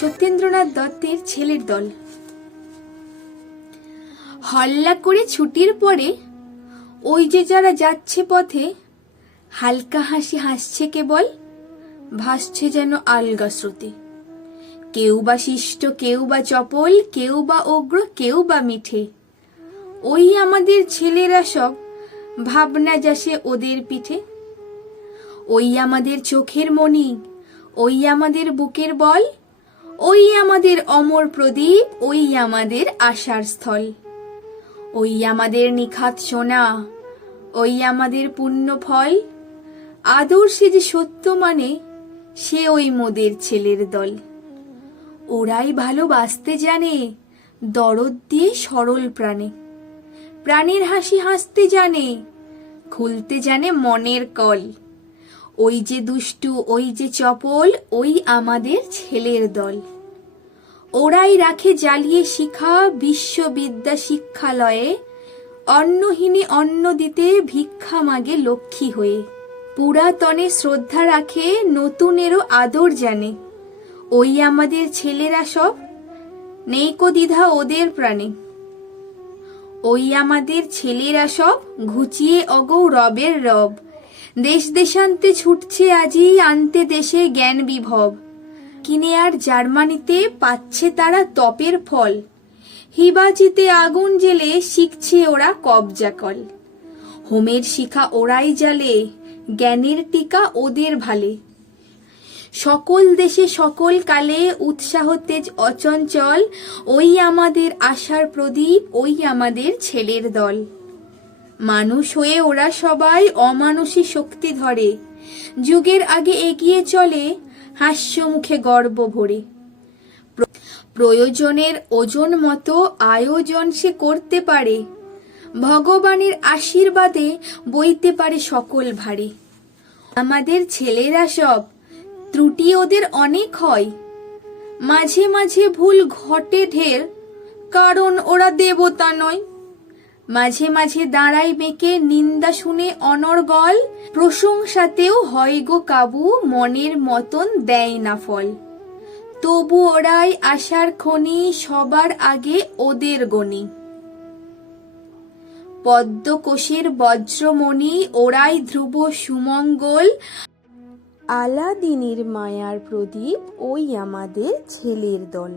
সত্যেন্দ্রনাথ দত্তের ছেলের দল। হল্লা করে ছুটির পরে ওই যে যারা যাচ্ছে পথে, হালকা হাসি হাসছে কেবল, ভাসছে যেন আলগা স্রোতে। কেউ বা শিষ্ট, কেউ বা চপল, কেউ বা অগ্র, কেউ বা মিঠে। ওই আমাদের ছেলেরা সব ভাবনা যাসে ওদের পিঠে। ওই আমাদের চোখের মণি, ওই আমাদের বুকের বল ওই আমাদের অমর প্রদীপ, ওই আমাদের আশার স্থল। ওই আমাদের নিখাত সোনা, ওই আমাদের পুণ্য ফল। আদর্শে যে সত্য মানে সে ওই মোদের ছেলের দল। ওরাই ভালোবাসতে জানে, দরদ দিয়ে সরল প্রাণে। প্রাণের হাসি হাসতে জানে, খুলতে জানে মনের কল। ওই যে দুষ্টু, ওই যে চপল, ওই আমাদের ছেলের দল। ওরাই রাখে জ্বালিয়ে শিখা বিশ্ববিদ্যা শিক্ষালয়ে, অন্নহীনে অন্ন দিতে ভিক্ষা মাগে লক্ষ্মী হয়ে। পুরাতনে শ্রদ্ধা রাখে নতুনেরও আদর জানে। ওই আমাদের ছেলেরা সব নেইকো দ্বিধা ওদের প্রাণে। ওই আমাদের ছেলেরা সব ঘুচিয়ে অগৌ রবের রব। দেশ দেশান্তে ছুটছে আজি, আনতে দেশে জ্ঞান বিভব। কিনে আর জার্মানিতে পাচ্ছে তারা তপের ফল। হিবাচিতে আগুন জেলে শিখছে ওরা কবজা কল হোমের শিখা ওরাই জালে জ্ঞানের টিকা ওদের ভালে। সকল দেশে সকল কালে উৎসাহ, তেজ, অচঞ্চল, ওই আমাদের আশার প্রদীপ, ওই আমাদের ছেলের দল। মানুষ হয়ে ওরা সবাই অমানুষী শক্তি ধরে। যুগের আগে এগিয়ে চলে হাস্য মুখে গর্ব ভরে। প্রয়োজনের ওজন মতো আয়োজন সে করতে পারে। ভগবানের আশীর্বাদে বইতে পারে সকল ভারে। আমাদের ছেলেরা সব ত্রুটি ওদের অনেক হয়। মাঝে মাঝে ভুল ঘটে ঢের, কারণ ওরা দেবতা নয়। মাঝে মাঝে দাঁড়াই বেঁকে নিন্দা শুনে অনর্গল প্রশংসাতেও হয় গো কাবু, মনের মতন দেয় না ফল। তবু ওরাই আশার খনি, সবার আগে ওদের গণি। পদ্মকোষের বজ্রমণি, ওরাই ধ্রুব সুমঙ্গল। আলাদিনীর মায়ার প্রদীপ, ওই আমাদের ছেলের দল।